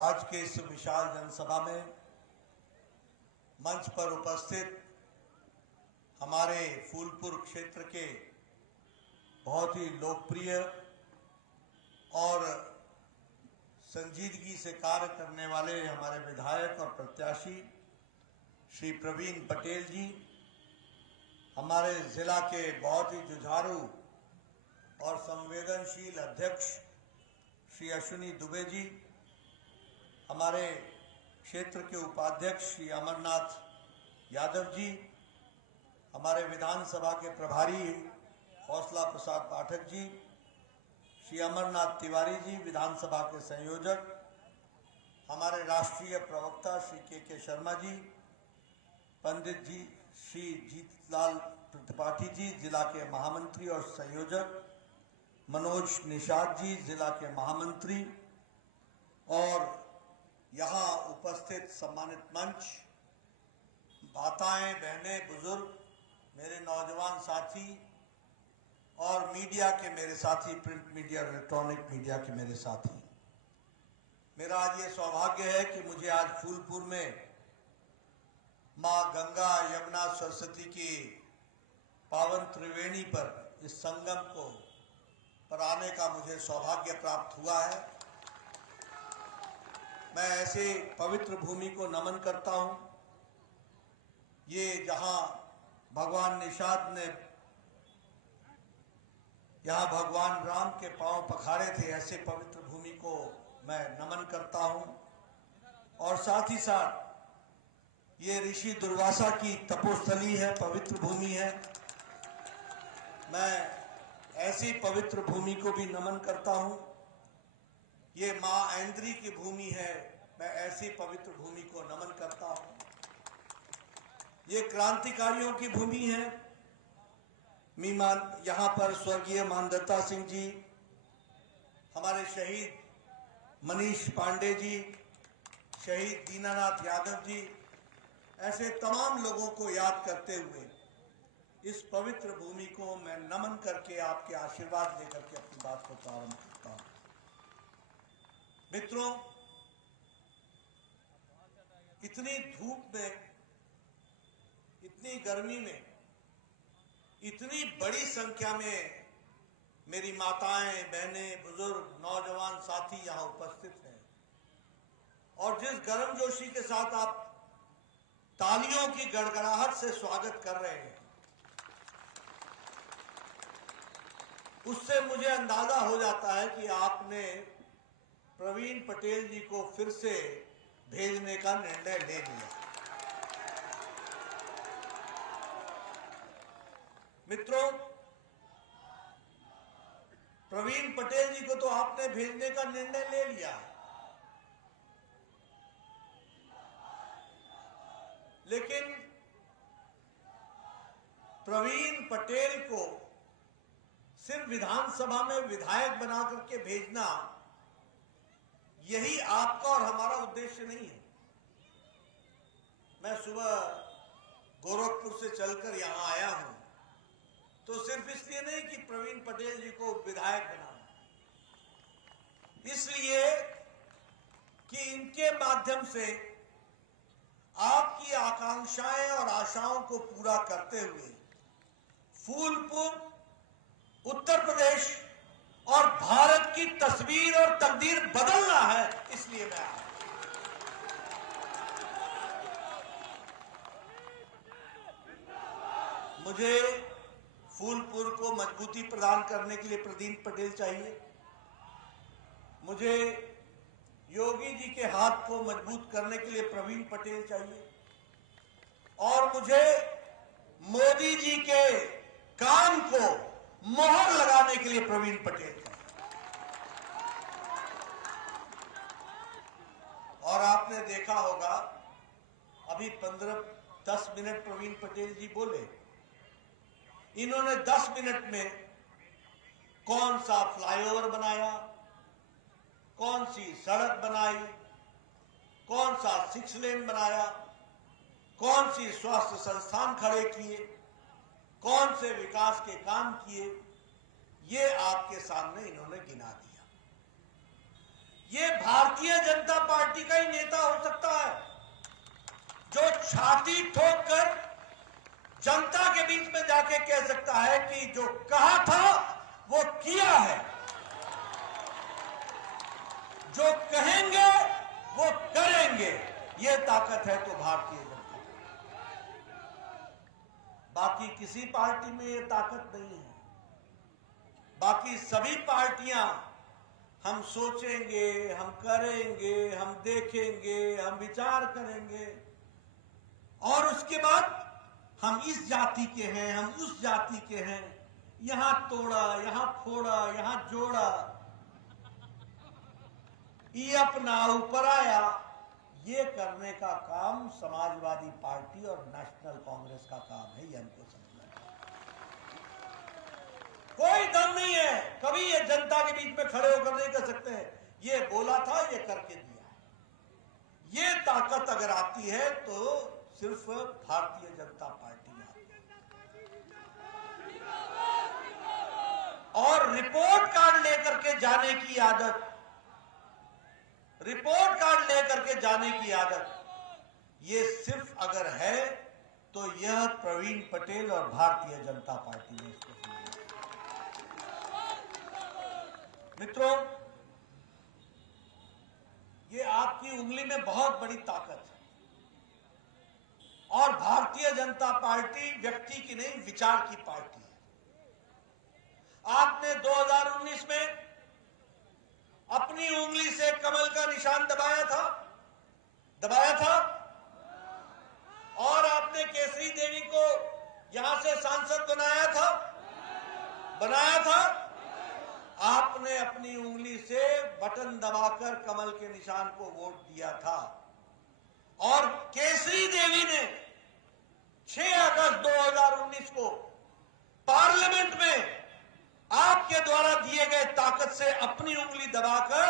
आज के इस विशाल जनसभा में मंच पर उपस्थित हमारे फूलपुर क्षेत्र के बहुत ही लोकप्रिय और संजीदगी से कार्य करने वाले हमारे विधायक और प्रत्याशी श्री प्रवीण पटेल जी, हमारे जिला के बहुत ही जुझारू और संवेदनशील अध्यक्ष श्री अश्विनी दुबे जी, हमारे क्षेत्र के उपाध्यक्ष श्री अमरनाथ यादव जी, हमारे विधानसभा के प्रभारी हौसला प्रसाद पाठक जी, श्री अमरनाथ तिवारी जी विधानसभा के संयोजक, हमारे राष्ट्रीय प्रवक्ता श्री के शर्मा जी, पंडित जी श्री जीतलाल त्रिपाठी जी जिला के महामंत्री और संयोजक, मनोज निषाद जी जिला के महामंत्री, और यहाँ उपस्थित सम्मानित मंच, माताएं, बहनें, बुजुर्ग, मेरे नौजवान साथी और मीडिया के मेरे साथी, प्रिंट मीडिया और इलेक्ट्रॉनिक मीडिया के मेरे साथी, मेरा आज ये सौभाग्य है कि मुझे आज फूलपुर में माँ गंगा यमुना सरस्वती की पावन त्रिवेणी पर इस संगम पर आने का मुझे सौभाग्य प्राप्त हुआ है। मैं ऐसे पवित्र भूमि को नमन करता हूं। ये जहां भगवान निषाद ने यहाँ भगवान राम के पांव पखारे थे, ऐसे पवित्र भूमि को मैं नमन करता हूं। और साथ ही साथ ये ऋषि दुर्वासा की तपोस्थली है, पवित्र भूमि है। मैं ऐसी पवित्र भूमि को भी नमन करता हूं। ये माँ ऐन्द्री की भूमि है, मैं ऐसी पवित्र भूमि को नमन करता हूं। ये क्रांतिकारियों की भूमि है। यहाँ पर स्वर्गीय मानदत्ता सिंह जी, हमारे शहीद मनीष पांडे जी, शहीद दीनानाथ यादव जी, ऐसे तमाम लोगों को याद करते हुए इस पवित्र भूमि को मैं नमन करके आपके आशीर्वाद लेकर के अपनी बात को प्रारंभ करता हूं। मित्रों, इतनी धूप में, इतनी गर्मी में, इतनी बड़ी संख्या में मेरी माताएं, बहनें, बुजुर्ग, नौजवान साथी यहां उपस्थित हैं और जिस गर्मजोशी के साथ आप तालियों की गड़गड़ाहट से स्वागत कर रहे हैं, उससे मुझे अंदाजा हो जाता है कि आपने प्रवीण पटेल जी को फिर से भेजने का निर्णय ले लिया। मित्रों, प्रवीण पटेल जी को तो आपने भेजने का निर्णय ले लिया, लेकिन प्रवीण पटेल को सिर्फ विधानसभा में विधायक बना करके भेजना, यही आपका और हमारा उद्देश्य नहीं है। मैं सुबह गोरखपुर से चलकर यहां आया हूं तो सिर्फ इसलिए नहीं कि प्रवीण पटेल जी को विधायक बनाना, इसलिए कि इनके माध्यम से आपकी आकांक्षाएं और आशाओं को पूरा करते हुए फूलपुर, उत्तर प्रदेश और भारत की तस्वीर और तकदीर बदलना है, इसलिए मैं आया। मुझे फूलपुर को मजबूती प्रदान करने के लिए प्रवीण पटेल चाहिए। मुझे योगी जी के हाथ को मजबूत करने के लिए प्रवीण पटेल चाहिए और मुझे मोदी जी के काम को मोहर लगाने के लिए प्रवीण पटेल चाहिए। और आपने देखा होगा अभी 10 मिनट प्रवीण पटेल जी बोले, इन्होंने 10 मिनट में कौन सा फ्लाईओवर बनाया, कौन सी सड़क बनाई, कौन सा 6 लेन बनाया, कौन सी स्वास्थ्य संस्थान खड़े किए, कौन से विकास के काम किए, ये आपके सामने इन्होंने गिना दिया। ये भारतीय जनता पार्टी का ही नेता हो सकता है जो छाती ठोक कर जनता के बीच में जाके कह सकता है कि जो कहा था वो किया है, जो कहेंगे वो करेंगे। ये ताकत है तो भारतीय जनता पार्टी। बाकी किसी पार्टी में ये ताकत नहीं है। बाकी सभी पार्टियां हम सोचेंगे, हम करेंगे, हम देखेंगे, हम विचार करेंगे और उसके बाद हम इस जाति के हैं, हम उस जाति के हैं, यहां तोड़ा, यहां फोड़ा, यहां जोड़ा, ये अपना ऊपर आया। ये करने का काम समाजवादी पार्टी और नेशनल कांग्रेस का काम है। ये हमको समझना है। कोई दम नहीं है, कभी ये जनता के बीच में खड़े होकर नहीं कर सकते हैं ये बोला था, ये करके दिया है। ये ताकत अगर आती है तो सिर्फ भारतीय जनता पार्टी में आती है। और रिपोर्ट कार्ड लेकर के जाने की आदत, रिपोर्ट कार्ड लेकर के जाने की आदत ये सिर्फ अगर है तो यह प्रवीण पटेल और भारतीय जनता पार्टी ने इसको मित्रों, ये आपकी उंगली में बहुत बड़ी ताकत है और भारतीय जनता पार्टी व्यक्ति की नहीं, विचार की पार्टी है। आपने 2019 में अपनी उंगली से कमल का निशान दबाया था और आपने केसरी देवी को यहां से सांसद बनाया था। आपने अपनी उंगली से बटन दबाकर कमल के निशान को वोट दिया था और केसरी देवी ने 6 अगस्त 2019 को पार्लियामेंट में आपके द्वारा दिए गए ताकत से अपनी उंगली दबाकर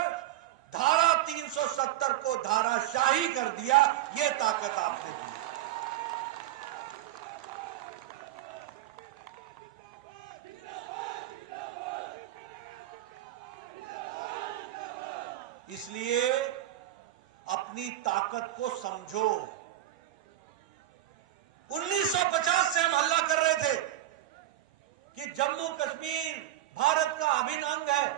धारा 370 को धाराशाही कर दिया। यह ताकत आपने दी। इसलिए अपनी ताकत को समझो। 1950 से हम हल्ला कर रहे थे कि जम्मू कश्मीर भारत का अभिन्न अंग है,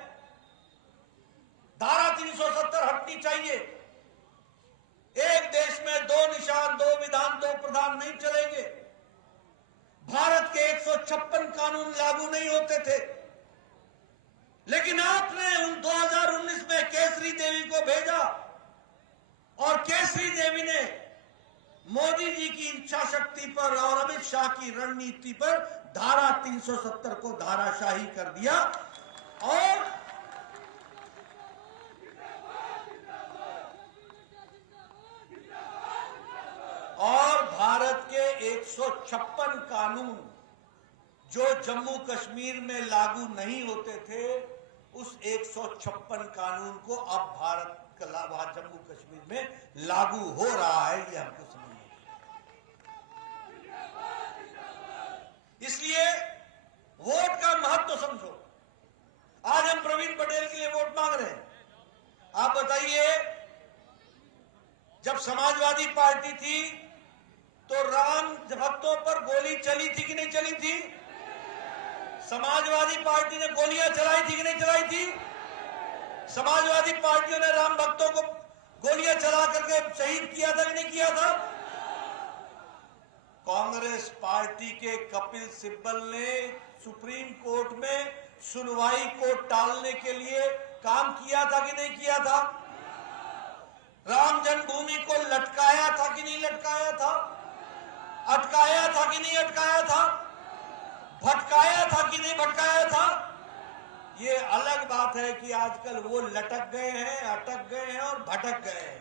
धारा 370 हटनी चाहिए, एक देश में 2 निशान, 2 विधान, 2 प्रधान नहीं चलेंगे। भारत के 156 कानून लागू नहीं होते थे, लेकिन आपने 2019 में केसरी देवी को भेजा और केसरी देवी ने मोदी जी की इच्छा शक्ति पर और अमित शाह की रणनीति पर धारा 370 को धाराशाही कर दिया और भारत के 156 कानून जो जम्मू कश्मीर में लागू नहीं होते थे, उस 156 कानून को अब भारत का जम्मू कश्मीर में लागू हो रहा है। ये हमको समझना है। इसलिए वोट का महत्व समझो। आज हम प्रवीण पटेल के लिए वोट मांग रहे हैं। आप बताइए, जब समाजवादी पार्टी थी तो राम भक्तों पर गोली चली थी कि नहीं चली थी? समाजवादी पार्टी ने गोलियां चलाई थी कि नहीं चलाई थी? समाजवादी पार्टियों ने राम भक्तों को गोलियां चला करके शहीद किया था कि नहीं किया था? कांग्रेस पार्टी के कपिल सिब्बल ने सुप्रीम कोर्ट में सुनवाई को टालने के लिए काम किया था कि नहीं किया था? राम जन्मभूमि को लटकाया था कि नहीं लटकाया था? अटकाया था कि नहीं अटकाया था? भटकाया था कि नहीं भटकाया था? ये अलग बात है कि आजकल वो लटक गए हैं, अटक गए हैं और भटक गए हैं।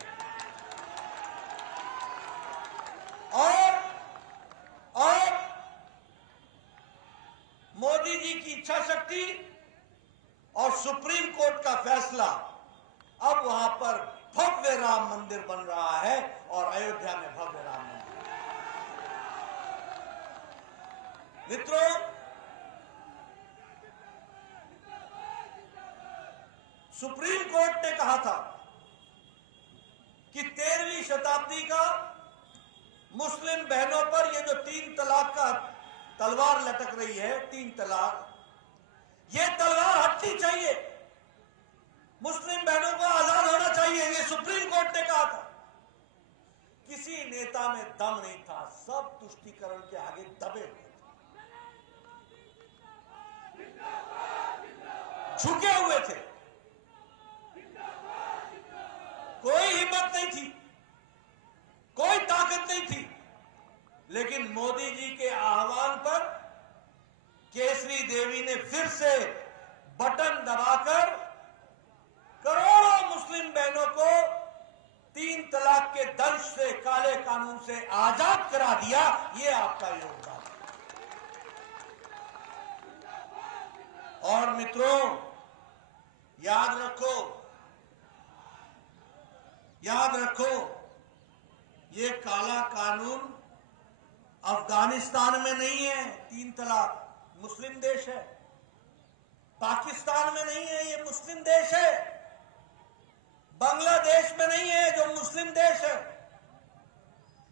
और मोदी जी की इच्छा शक्ति और सुप्रीम कोर्ट का फैसला, अब वहां पर भव्य राम मंदिर बन रहा है और अयोध्या में भव्य राम मंदिर। मित्रों, सुप्रीम कोर्ट ने कहा था शताब्दी का मुस्लिम बहनों पर ये जो 3 तलाक का तलवार लटक रही है, 3 तलाक, ये तलवार हटनी चाहिए। मुस्लिम बहनों को आजाद होना चाहिए, ये सुप्रीम कोर्ट ने कहा था। किसी नेता में दम नहीं था, सब तुष्टीकरण के आगे दबे हुए थे, झुके हुए थे, कोई हिम्मत नहीं थी, कोई ताकत नहीं थी। लेकिन मोदी जी के आह्वान पर केसरी देवी ने फिर से बटन दबाकर करोड़ों मुस्लिम बहनों को 3 तलाक के दंश से, काले कानून से आजाद करा दिया। ये आपका योगदान है। और मित्रों, याद रखो, ये काला कानून अफगानिस्तान में नहीं है। 3 तलाक मुस्लिम देश है, पाकिस्तान में नहीं है, ये मुस्लिम देश है। बांग्लादेश में नहीं है, जो मुस्लिम देश है।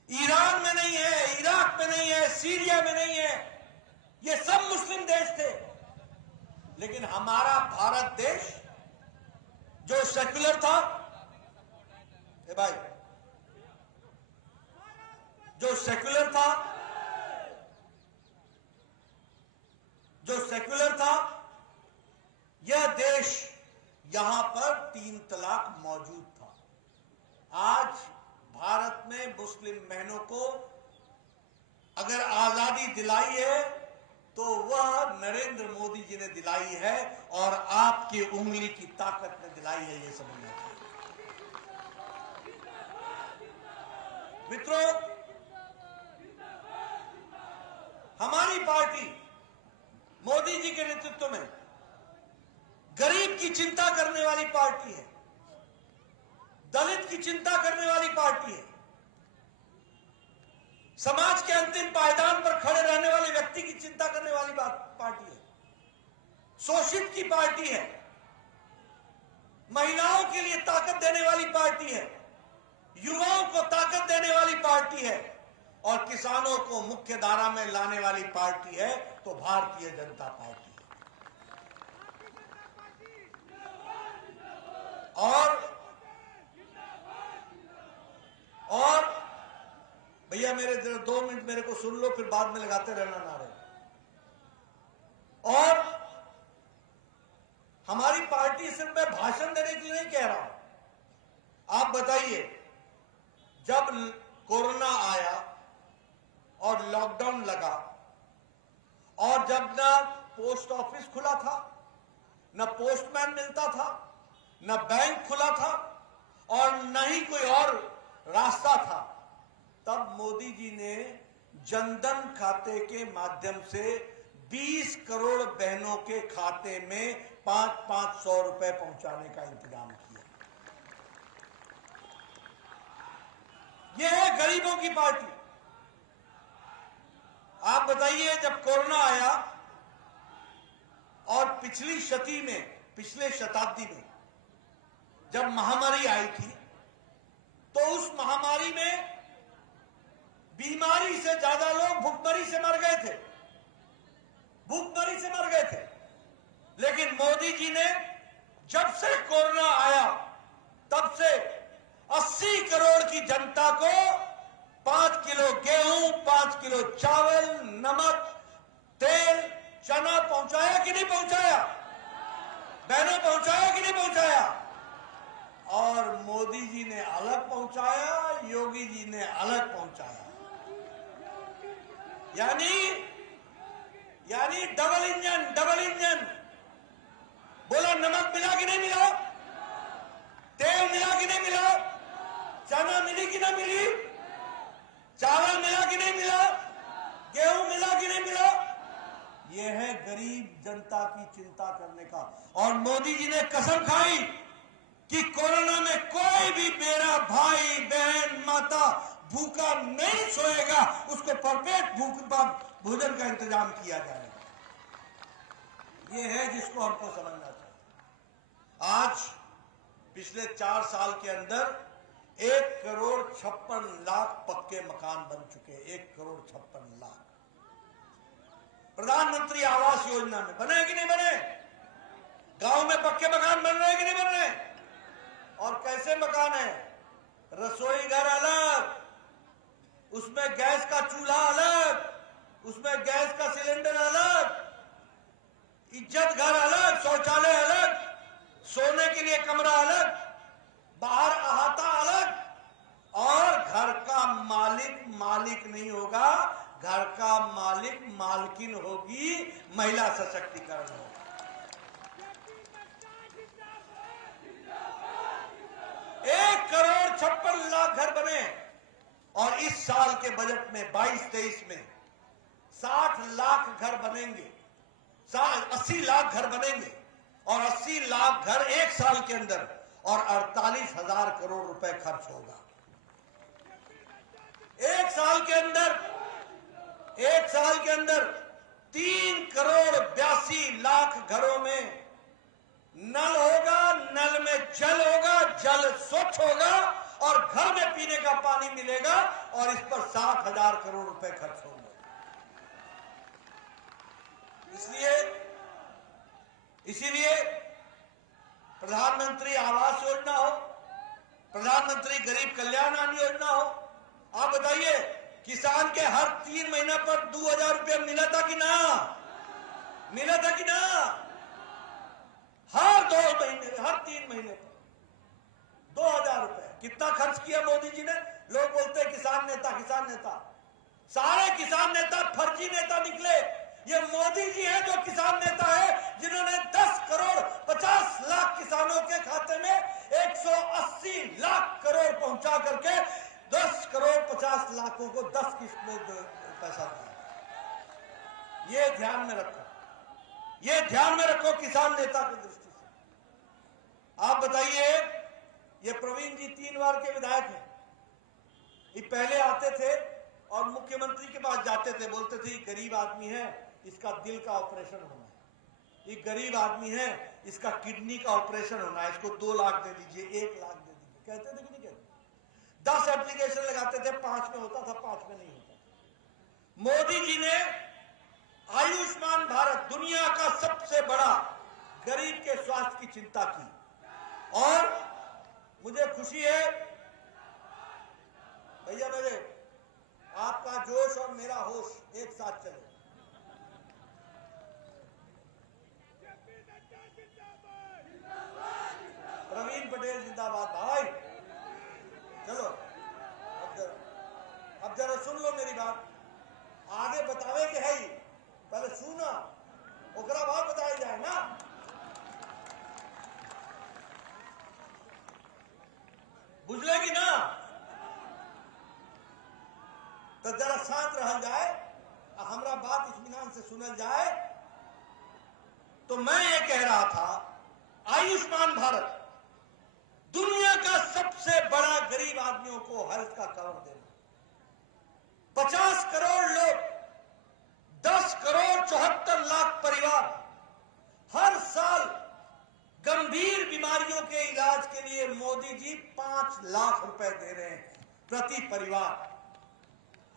ईरान में नहीं है, इराक में नहीं है, सीरिया में नहीं है, ये सब मुस्लिम देश थे। लेकिन हमारा भारत देश जो सेक्युलर था, भाई, जो सेक्युलर था, यह देश, यहां पर 3 तलाक मौजूद था। आज भारत में मुस्लिम बहनों को अगर आजादी दिलाई है तो वह नरेंद्र मोदी जी ने दिलाई है और आपकी उंगली की ताकत ने दिलाई है, ये समझना चाहिए। मित्रों, हमारी पार्टी मोदी जी के नेतृत्व में गरीब की चिंता करने वाली पार्टी है, दलित की चिंता करने वाली पार्टी है, समाज के अंतिम पायदान पर खड़े रहने वाले व्यक्ति की चिंता करने वाली पार्टी है, शोषित की पार्टी है, महिलाओं के लिए ताकत देने वाली पार्टी है, युवाओं को ताकत देने वाली पार्टी है और किसानों को मुख्य धारा में लाने वाली पार्टी है तो भारतीय जनता पार्टी है। और भैया मेरे 2 मिनट मेरे को सुन लो, फिर बाद में लगाते रहना नारे। और हमारी पार्टी सिर्फ मैं भाषण देने के लिए नहीं कह रहा हूं। आप बताइए, जब कोरोना आया और लॉकडाउन लगा और जब ना पोस्ट ऑफिस खुला था, न पोस्टमैन मिलता था, न बैंक खुला था और न ही कोई और रास्ता था, तब मोदी जी ने जनधन खाते के माध्यम से 20 करोड़ बहनों के खाते में 500 रुपए पहुंचाने का इंतजाम किया। यह है गरीबों की पार्टी। आप बताइए, जब कोरोना आया और पिछली शताब्दी में जब महामारी आई थी, तो उस महामारी में बीमारी से ज्यादा लोग भूखमरी से मर गए थे। लेकिन मोदी जी ने जब से कोरोना आया तब से 80 करोड़ की जनता को 5 किलो गेहूं, 5 किलो चावल, नमक, तेल, चना पहुंचाया कि नहीं पहुंचाया? बहनों, पहुंचाया कि नहीं पहुंचाया? और मोदी जी ने अलग पहुंचाया, योगी जी ने अलग पहुंचाया। यानी डबल इंजन। बोला, नमक मिला कि नहीं मिला? तेल मिला कि नहीं मिला? चना मिली कि नहीं मिली? चावल मिला कि नहीं मिला? गेहूं मिला कि नहीं मिला? यह है गरीब जनता की चिंता करने का। और मोदी जी ने कसम खाई कि कोरोना में कोई भी मेरा भाई, बहन, माता भूखा नहीं सोएगा, उसको परफेक्ट भोजन का इंतजाम किया जाएगा। यह है जिसको हमको समझना चाहिए। आज पिछले 4 साल के अंदर 1 करोड़ 56 लाख पक्के मकान बन चुके हैं। 1,56,00,000 प्रधानमंत्री आवास योजना में बने कि नहीं बने? गांव में पक्के मकान बन रहे हैं कि नहीं बन रहे? और कैसे मकान है? रसोई घर अलग, उसमें गैस का चूल्हा अलग, उसमें गैस का सिलेंडर अलग, इज्जत घर अलग, शौचालय अलग, सोने के लिए कमरा अलग, बाहर अहाता अलग। और घर का मालिक मालिक नहीं होगा, घर का मालिक मालकिन होगी, महिला सशक्तिकरण होगा। 1,56,00,000 घर बने और इस साल के बजट में 22-23 में 60 लाख घर बनेंगे, 80 लाख घर बनेंगे और 80 लाख घर एक साल के अंदर और 48,000 करोड़ रुपए खर्च होगा। एक साल के अंदर 3,82,00,000 घरों में नल होगा, नल में जल होगा, जल स्वच्छ होगा और घर में पीने का पानी मिलेगा और इस पर 60,000 करोड़ रुपए खर्च होंगे। इसीलिए प्रधानमंत्री आवास योजना हो, प्रधानमंत्री गरीब कल्याण अन्न योजना हो, आप बताइए किसान के हर 3 महीना पर 2,000 रुपया मिला था कि ना? मिला था कि ना? हर 2 महीने, हर 3 महीने पर 2,000 रुपए। कितना खर्च किया मोदी जी ने? लोग बोलते हैं किसान नेता, किसान नेता। सारे किसान नेता फर्जी नेता निकले। ये मोदी जी है जो किसान नेता है, जिन्होंने 10 करोड़ 50 लाख किसानों के खाते में 180 लाख करोड़ पहुंचा करके 10 करोड़ 50 लाखों को 10 किस्त में पैसा दिया। ये ध्यान में रखो, ये ध्यान में रखो किसान नेता की दृष्टि से। आप बताइए, ये प्रवीण जी 3 बार के विधायक हैं। ये पहले आते थे और मुख्यमंत्री के पास जाते थे, बोलते थे गरीब आदमी है, इसका दिल का ऑपरेशन होना है, ये गरीब आदमी है, इसका किडनी का ऑपरेशन होना है, इसको 2 लाख दे दीजिए, 1 लाख दे दीजिए। कहते थे कि नहीं कहते? 10 एप्लीकेशन लगाते थे, 5 में होता था, 5 में नहीं होता। मोदी जी ने आयुष्मान भारत, दुनिया का सबसे बड़ा गरीब के स्वास्थ्य की चिंता की और मुझे खुशी है भैया, मेरे आपका जोश और मेरा होश एक साथ चले। प्रवीण पटेल जिंदाबाद भाई। चलो अब जरा सुन लो मेरी बात। आगे बतावे के है, पहले सुना ओकरा बाद बताया जाए ना। बुझलेगी ना? तो जरा शांत रह जाए, हमारा बात इत्मीनान से सुनल जाए। तो मैं ये कह रहा था, आयुष्मान भारत दुनिया का सबसे बड़ा गरीब आदमियों को हेल्थ का कवर देना। 50 करोड़ लोग, 10 करोड़ 74 लाख परिवार हर साल गंभीर बीमारियों के इलाज के लिए मोदी जी 5 लाख रुपए दे रहे हैं प्रति परिवार।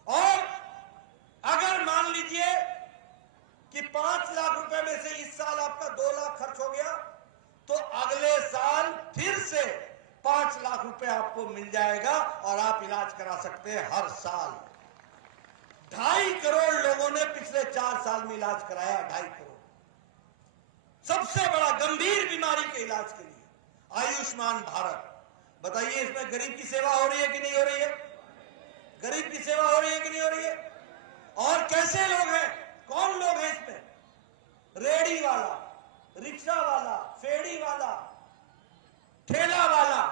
और अगर मान लीजिए कि 5 लाख रुपए में से इस साल आपका 2 लाख खर्च हो गया, तो अगले साल फिर से 5 लाख रुपए आपको मिल जाएगा और आप इलाज करा सकते हैं हर साल। 2.5 करोड़ लोगों ने पिछले 4 साल में इलाज कराया। 2.5 करोड़, सबसे बड़ा गंभीर बीमारी के इलाज के लिए आयुष्मान भारत। बताइए, इसमें गरीब की सेवा हो रही है कि नहीं हो रही है? गरीब की सेवा हो रही है कि नहीं हो रही है? और कैसे लोग हैं, कौन लोग हैं इसमें? रेडी वाला, रिक्शा वाला, फेड़ी वाला, ठेला वाला,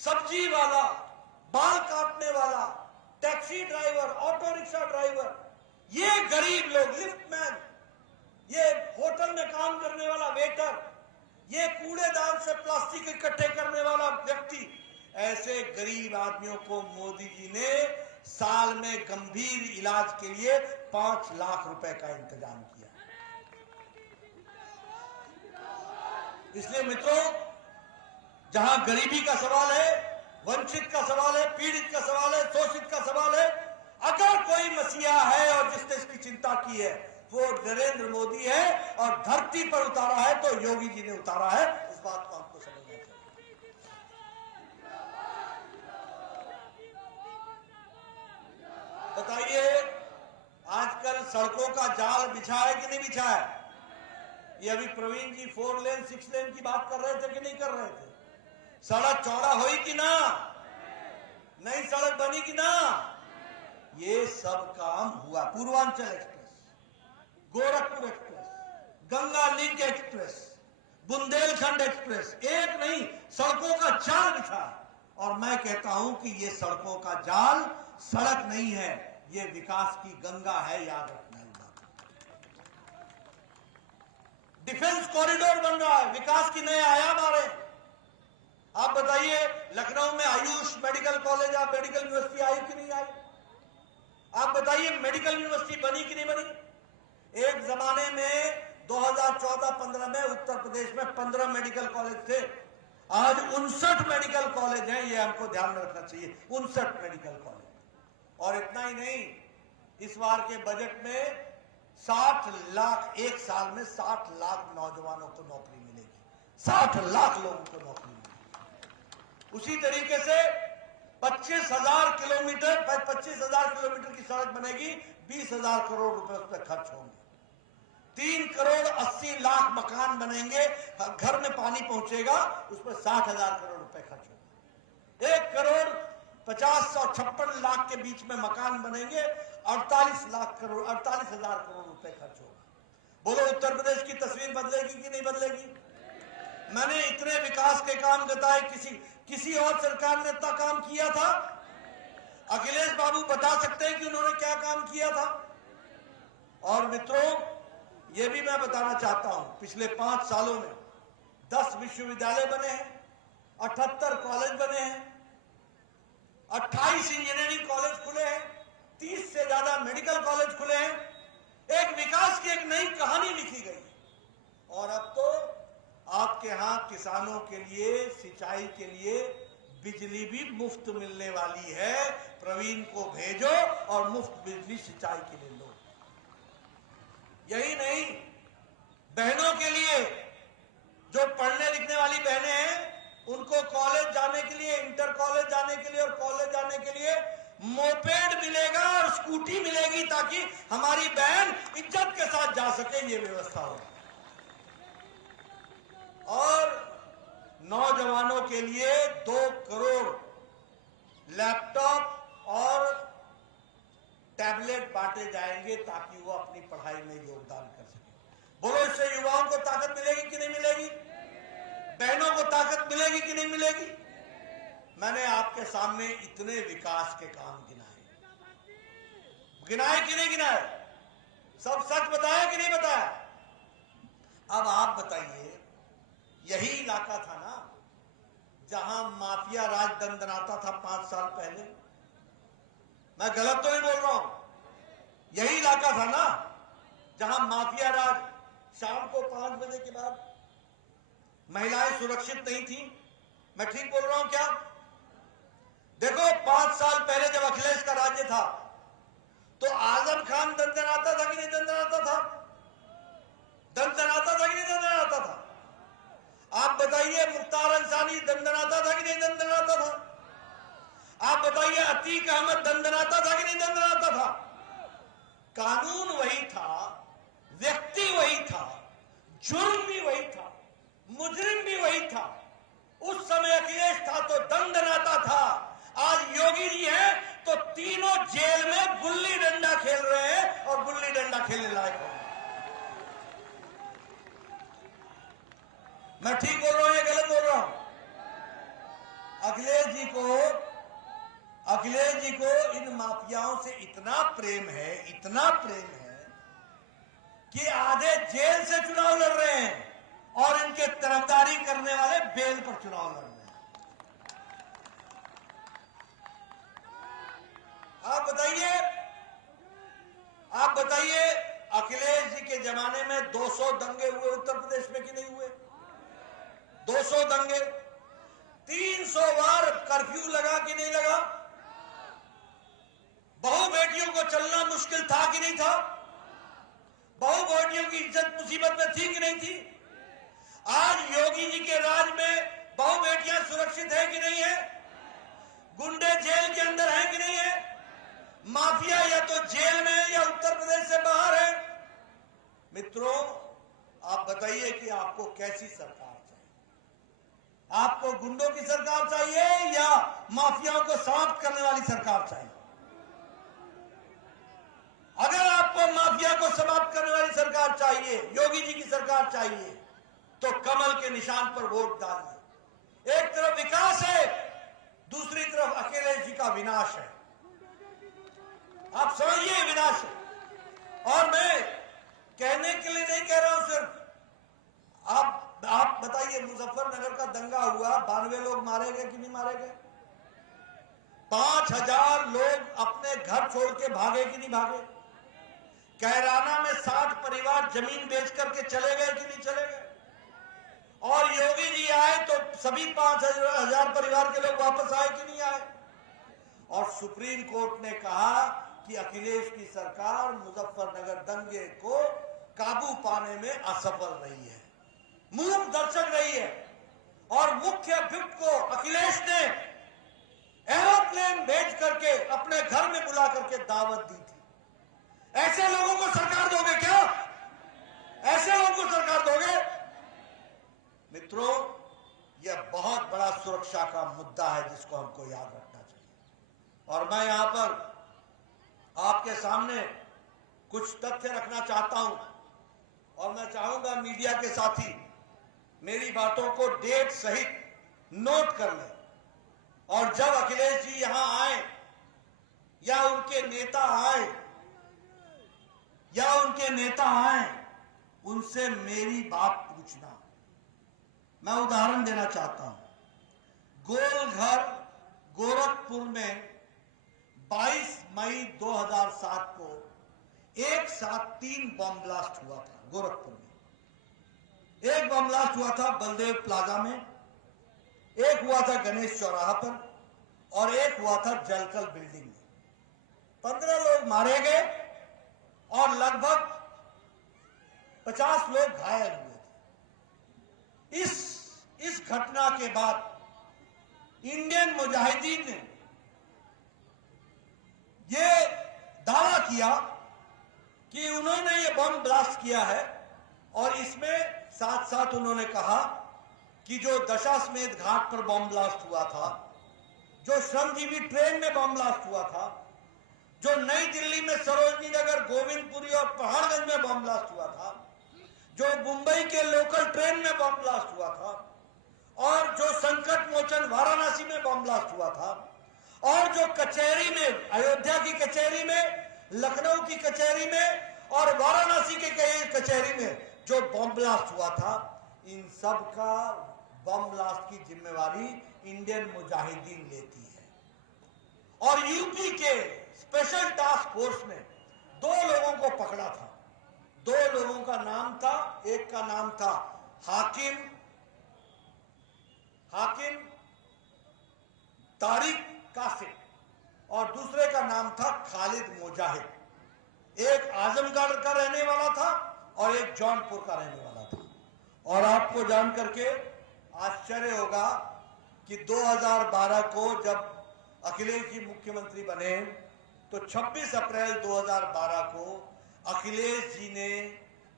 सब्जी वाला, बाल काटने वाला, taxi driver, auto rickshaw driver, ये गरीब लोग, लिफ्टमैन, ये होटल में काम करने वाला वेटर, ये कूड़ेदान से प्लास्टिक इकट्ठे करने वाला व्यक्ति, ऐसे गरीब आदमियों को मोदी जी ने साल में गंभीर इलाज के लिए 5 लाख रुपए का इंतजाम किया। इसलिए मित्रों, जहां गरीबी का सवाल है वंचित का सवाल है, पीड़ित का सवाल है, शोषित का सवाल है। अगर कोई मसीहा है और जिसने इसकी चिंता की है वो नरेंद्र मोदी है, और धरती पर उतारा है तो योगी जी ने उतारा है। इस बात को हमको समझना चाहिए। बताइए, आजकल सड़कों का जाल बिछा है कि नहीं बिछा है? ये अभी प्रवीण जी 4 लेन 6 लेन की बात कर रहे थे कि नहीं कर रहे थे? सड़क चौड़ा हुई कि ना? नई सड़क बनी कि ना? ये सब काम हुआ। Purvanchal express, Gorakhpur express, Ganga link express, Bundelkhand express, एक नहीं सड़कों का जाल बिछा। और मैं कहता हूं कि ये सड़कों का जाल सड़क नहीं है, ये विकास की गंगा है। याद रखना। डिफेंस कॉरिडोर बन रहा है, विकास की नए आयाम आ रहे हैं। आप बताइए, लखनऊ में आयुष मेडिकल कॉलेज, आप मेडिकल यूनिवर्सिटी आई कि नहीं आई? आप बताइए, मेडिकल यूनिवर्सिटी बनी कि नहीं बनी? एक जमाने में 2014-15 में उत्तर प्रदेश में 15 मेडिकल कॉलेज थे, आज 59 मेडिकल कॉलेज हैं। ये हमको ध्यान में रखना चाहिए, 59 मेडिकल कॉलेज। और इतना ही नहीं, इस बार के बजट में 60 लाख, एक साल में 60 लाख नौजवानों को नौकरी मिलेगी, 60 लाख लोगों को नौकरी मिलेगी। उसी तरीके से 25,000 किलोमीटर की सड़क बनेगी, 20,000 करोड़ रुपए उस पर खर्च होंगे। 3 करोड़ 80 लाख मकान बनेंगे, घर में पानी पहुंचेगा, उस पर 60,000 करोड़ रुपए खर्च होंगे। 1 करोड़ 50-56 लाख के बीच में मकान बनेंगे, 48,000 करोड़ रुपए खर्च होगा। बोलो, उत्तर प्रदेश की तस्वीर बदलेगी कि नहीं बदलेगी? मैंने इतने विकास के काम बताए, किसी और सरकार ने इतना काम किया था? अखिलेश बाबू बता सकते हैं कि उन्होंने क्या काम किया था? और मित्रों, यह भी मैं बताना चाहता हूं, पिछले 5 सालों में 10 विश्वविद्यालय बने हैं, 78 कॉलेज बने हैं, 28 इंजीनियरिंग कॉलेज खुले हैं, 30 से ज्यादा मेडिकल कॉलेज खुले हैं। एक विकास की एक नई कहानी लिखी गई। और अब तो आपके यहां किसानों के लिए, सिंचाई के लिए बिजली भी मुफ्त मिलने वाली है। प्रवीण को भेजो और मुफ्त बिजली सिंचाई के लिए लो। यही नहीं, बहनों के लिए, जो पढ़ने लिखने वाली बहनें हैं, उनको कॉलेज जाने के लिए, इंटर कॉलेज जाने के लिए और कॉलेज जाने के लिए मोपेड मिलेगा और स्कूटी मिलेगी, ताकि हमारी बहन इज्जत के साथ जा सके। ये व्यवस्था हो। और नौजवानों के लिए 2 करोड़ लैपटॉप और टैबलेट बांटे जाएंगे, ताकि वो अपनी पढ़ाई में योगदान कर सके। बोलो, इससे युवाओं को ताकत मिलेगी कि नहीं मिलेगी? बहनों को ताकत मिलेगी कि नहीं मिलेगी? मैंने आपके सामने इतने विकास के काम गिनाए कि नहीं गिनाए? सब सच बताया कि नहीं बताया? अब आप बताइए, यही इलाका था ना जहां माफिया राज दंदनाता था 5 साल पहले? मैं गलत तो नहीं बोल रहा हूं? यही इलाका था ना जहां माफिया राज, शाम को 5 बजे के बाद महिलाएं सुरक्षित नहीं थी। मैं ठीक बोल रहा हूं क्या? देखो, 5 साल पहले जब अखिलेश का राज्य था तो आजम खान दंदनाता था कि नहीं दंदनाता था? दंदनाता था कि नहीं दंदनाता था? आप बताइए, मुख्तार अंसारी दंदनाता था कि नहीं दंदनाता था? आप बताइए, अतीक अहमद दंदनाता था कि नहीं दंदनाता था? कानून वही था, व्यक्ति वही था, जुर्म भी वही था, मुजरिम भी वही था। उस समय अखिलेश था तो दंदनाता था। आज योगी जी हैं तो तीनों जेल में गुल्ली डंडा खेल रहे हैं और गुल्ली डंडा खेलने लायक हो। मैं ठीक बोल रहा हूं या गलत बोल रहा हूं? अखिलेश जी को इन माफियाओं से इतना प्रेम है, इतना प्रेम है कि आधे जेल से चुनाव लड़ रहे हैं और इनके तरफदारी करने वाले बेल पर चुनाव लड़ रहे हैं। आप बताइए, अखिलेश जी के जमाने में 200 दंगे हुए उत्तर प्रदेश में कि नहीं हुए? 200 दंगे। 300 बार कर्फ्यू लगा कि नहीं लगा? बहु बेटियों को चलना मुश्किल था कि नहीं था? बहु बेटियों की इज्जत मुसीबत में थी कि नहीं थी? आज योगी जी के राज में बहु बेटियां सुरक्षित है कि नहीं है? गुंडे जेल के अंदर है कि नहीं है? माफिया या तो जेल में या उत्तर प्रदेश से बाहर है। मित्रों, आप बताइए कि आपको कैसी सरकार चाहिए? आपको गुंडों की सरकार चाहिए या माफियाओं को समाप्त करने वाली सरकार चाहिए? अगर आपको माफिया को समाप्त करने वाली सरकार चाहिए, योगी जी की सरकार चाहिए, तो कमल के निशान पर वोट डालिए। एक तरफ विकास है, दूसरी तरफ अखिलेश जी का विनाश है। आप समझिए विनाश है। और मैं कहने के लिए नहीं कह रहा हूं सिर्फ। आप बताइए, मुजफ्फरनगर का दंगा हुआ, 92 लोग मारे गए कि नहीं मारे गए? 5000 लोग अपने घर छोड़ के भागे कि नहीं भागे? कैराना में 60 परिवार जमीन बेच करके चले गए कि नहीं चले गए? और योगी जी आए तो सभी 5000 परिवार के लोग वापस आए कि नहीं आए? और सुप्रीम कोर्ट ने कहा कि अखिलेश की सरकार मुजफ्फरनगर दंगे को काबू पाने में असफल रही है, मूक दर्शक रही है। और मुख्य अभियुक्त को अखिलेश ने एरोप्लेन भेज करके अपने घर में बुला करके दावत दी थी। ऐसे लोगों को सरकार दोगे क्या? ऐसे लोगों को सरकार दोगे? मित्रों, यह बहुत बड़ा सुरक्षा का मुद्दा है जिसको हमको याद रखना चाहिए। और मैं यहां पर आपके सामने कुछ तथ्य रखना चाहता हूं, और मैं चाहूंगा मीडिया के साथी मेरी बातों को डेट सहित नोट कर लें। और जब अखिलेश जी यहां आए या उनके नेता आए उनसे मेरी बात पूछना। मैं उदाहरण देना चाहता हूं। गोलघर गोरखपुर में 22 मई 2007 को एक साथ 3 बम ब्लास्ट हुआ था। गोरखपुर में एक बम ब्लास्ट हुआ था बलदेव प्लाजा में, एक हुआ था गणेश चौराहा पर, और एक हुआ था जलकल बिल्डिंग में। 15 लोग मारे गए और लगभग 50 लोग घायल हुए थे। इस घटना के बाद इंडियन मुजाहिदीन ने यह दावा किया कि उन्होंने ये बम ब्लास्ट किया है, और इसमें साथ साथ उन्होंने कहा कि जो दशाश्वमेध घाट पर बम ब्लास्ट हुआ था, जो श्रमजीवी ट्रेन में बम ब्लास्ट हुआ था, जो नई दिल्ली में सरोजनी नगर, गोविंदपुरी और पहाड़गंज में बम ब्लास्ट हुआ था, जो मुंबई के लोकल ट्रेन में बम ब्लास्ट हुआ था, और जो संकट मोचन वाराणसी में बम ब्लास्ट हुआ था, और जो कचहरी में, अयोध्या की कचहरी में, लखनऊ की कचहरी में और वाराणसी के कचहरी में जो बम ब्लास्ट हुआ था, इन सब का बम ब्लास्ट की जिम्मेवारी इंडियन मुजाहिदीन लेती है। और यूपी के स्पेशल टास्क फोर्स ने 2 लोगों को पकड़ा था। 2 लोगों का नाम था, एक का नाम था हाकिम तारिक कासिम और दूसरे का नाम था खालिद मुजाहिद। एक आजमगढ़ का रहने वाला था और एक जौनपुर का रहने वाला था। और आपको जान करके आश्चर्य होगा कि 2012 को जब अखिलेश जी मुख्यमंत्री बने तो 26 अप्रैल 2012 को अखिलेश जी ने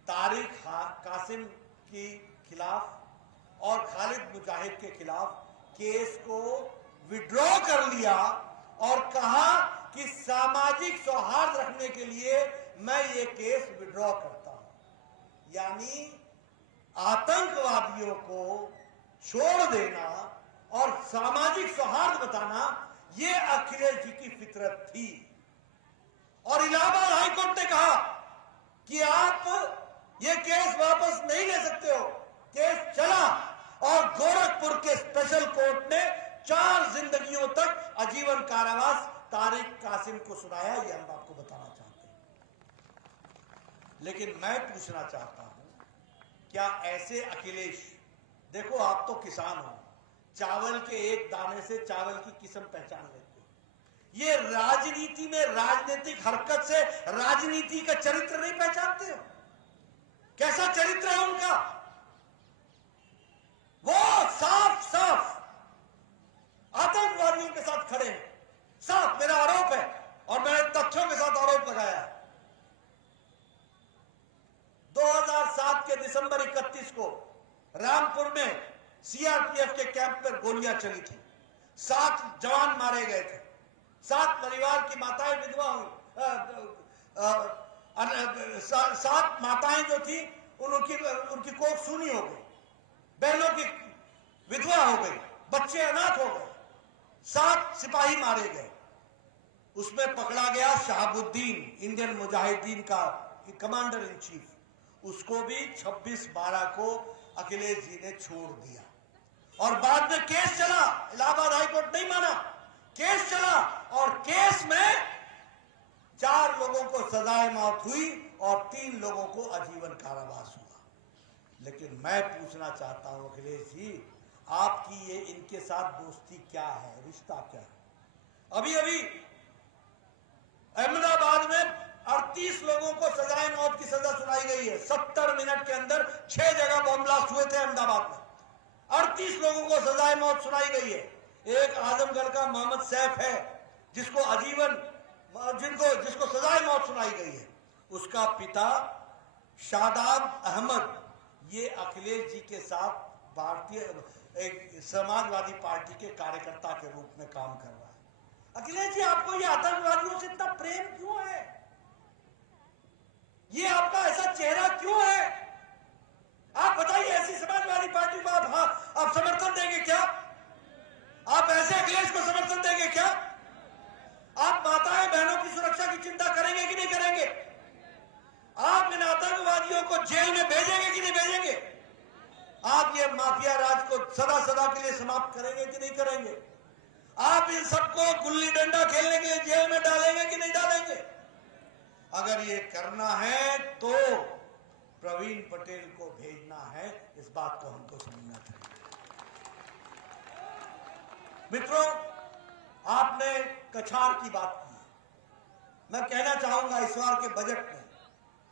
तारिक कासिम के खिलाफ और खालिद मुजाहिद के खिलाफ केस को विड्रॉ कर लिया और कहा कि सामाजिक सौहार्द रखने के लिए मैं ये केस विड्रॉ करता हूं। यानी आतंकवादियों को छोड़ देना और सामाजिक सौहार्द बताना, ये अखिलेश जी की फितरत थी। और इलाहाबाद हाईकोर्ट ने कहा कि आप ये केस वापस नहीं ले सकते हो। केस चला और गोरखपुर के स्पेशल कोर्ट ने 4 जिंदगियों तक आजीवन कारावास तारिक कासिम को सुनाया। ये हम आपको बताना चाहते हैं। लेकिन मैं पूछना चाहता हूं, क्या ऐसे अखिलेश, देखो आप तो किसान हो, चावल के एक दाने से चावल की किस्म पहचान लेते हो। ये राजनीति में राजनीतिक हरकत से राजनीति का चरित्र नहीं पहचानते हो। कैसा चरित्र है उनका? वो साफ साफ आतंकवादियों के साथ खड़े हैं। साफ मेरा आरोप है और मैंने तथ्यों के साथ आरोप लगाया है। 2007 के दिसंबर 31 को रामपुर में सीआरपीएफ के कैंप पर गोलियां चली थी। 7 जवान मारे गए थे। 7 परिवार की माताएं विधवा हुई। 7 माताएं जो थी उनकी कोख सूनी हो गई, बहनों की विधवा हो गई, बच्चे अनाथ हो गए। 7 सिपाही मारे गए। उसमें पकड़ा गया शहाबुद्दीन, इंडियन मुजाहिदीन का कमांडर इन चीफ। उसको भी 26/12 को अखिलेश जी ने छोड़ दिया और बाद में केस चला। इलाहाबाद हाईकोर्ट नहीं माना, केस चला और केस में 4 लोगों को सजाए मौत हुई और 3 लोगों को आजीवन कारावास हुआ। लेकिन मैं पूछना चाहता हूं अखिलेश जी, आपकी ये इनके साथ दोस्ती क्या है, रिश्ता क्या है? अभी अभी अहमदाबाद में 38 लोगों को सजाए मौत की सजा सुनाई गई है। 70 मिनट के अंदर 6 जगह बम ब्लास्ट हुए थे अहमदाबाद में। 38 लोगों को सजाए मौत सुनाई गई है। एक आजमगढ़ का मोहम्मद सैफ है जिसको जिसको सजाए मौत सुनाई गई है। उसका पिता शादाब अहमद ये अखिलेश जी के साथ एक समाजवादी पार्टी के कार्यकर्ता के रूप में काम कर रहा है। अखिलेश जी, आपको ये आतंकवादियों से इतना प्रेम क्यों है? ये आपका ऐसा चेहरा क्यों है? आप बताइए, ऐसी समाजवादी पार्टी को आप समर्थन देंगे क्या? आप ऐसे अखिलेश को समर्थन देंगे क्या? आप माताएं बहनों की सुरक्षा की चिंता करेंगे कि नहीं करेंगे? आप इन आतंकवादियों को जेल में भेजेंगे कि नहीं भेजेंगे? आप ये माफिया राज को सदा सदा के लिए समाप्त करेंगे कि नहीं करेंगे? आप इन सबको गुल्ली डंडा खेलने के लिए जेल में डालेंगे कि नहीं डालेंगे? अगर ये करना है तो प्रवीण पटेल को भेजना है, इस बात को हमको समझना चाहिए। मित्रों, आपने कछार की बात की। मैं कहना चाहूंगा, इस बार के बजट में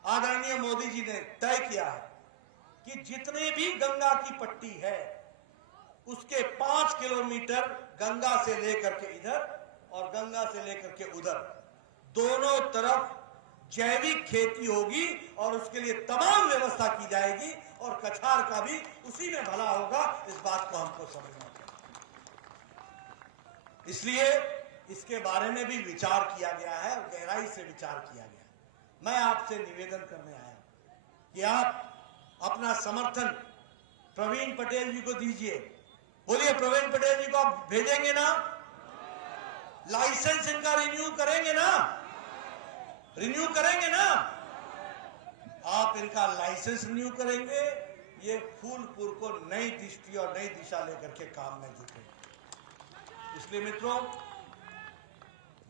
आदरणीय मोदी जी ने तय किया है कि जितने भी गंगा की पट्टी है उसके 5 किलोमीटर गंगा से लेकर के इधर और गंगा से लेकर के उधर दोनों तरफ जैविक खेती होगी और उसके लिए तमाम व्यवस्था की जाएगी और कछार का भी उसी में भला होगा। इस बात को हमको समझना चाहिए। इसलिए इसके बारे में भी विचार किया गया है और गहराई से विचार किया गया है। मैं आपसे निवेदन करने आया कि आप अपना समर्थन प्रवीण पटेल जी को दीजिए। बोलिए, प्रवीण पटेल जी को आप भेजेंगे ना? लाइसेंस इनका रिन्यू करेंगे ना? रिन्यू करेंगे ना? आप इनका लाइसेंस रिन्यू करेंगे, ये फूलपुर को नई दृष्टि और नई दिशा लेकर के काम में जुटेंगे। इसलिए मित्रों,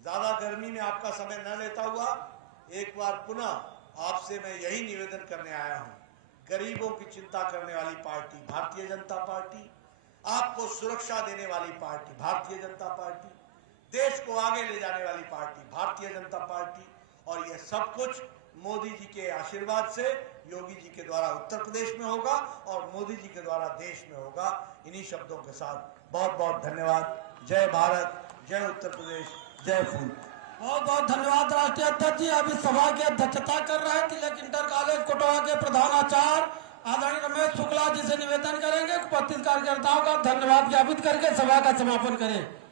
ज्यादा गर्मी में आपका समय न लेता हुआ एक बार पुनः आपसे मैं यही निवेदन करने आया हूं। गरीबों की चिंता करने वाली पार्टी भारतीय जनता पार्टी, आपको सुरक्षा देने वाली पार्टी भारतीय जनता पार्टी, देश को आगे ले जाने वाली पार्टी भारतीय जनता पार्टी, और यह सब कुछ मोदी जी के आशीर्वाद से योगी जी के द्वारा उत्तर प्रदेश में होगा और मोदी जी के द्वारा देश में होगा। इन्हीं शब्दों के साथ बहुत बहुत धन्यवाद। जय भारत, जय उत्तर प्रदेश, जय फूल। बहुत बहुत धन्यवाद राष्ट्रीय अध्यक्ष जी। अभी सभा की अध्यक्षता कर रहे हैं तिलक इंटर कॉलेज कोटवा के प्रधानाचार्य आदरणीय रमेश शुक्ला जी से निवेदन करेंगे उपस्थित कार्यकर्ताओं का धन्यवाद ज्ञापित करके सभा का समापन करें।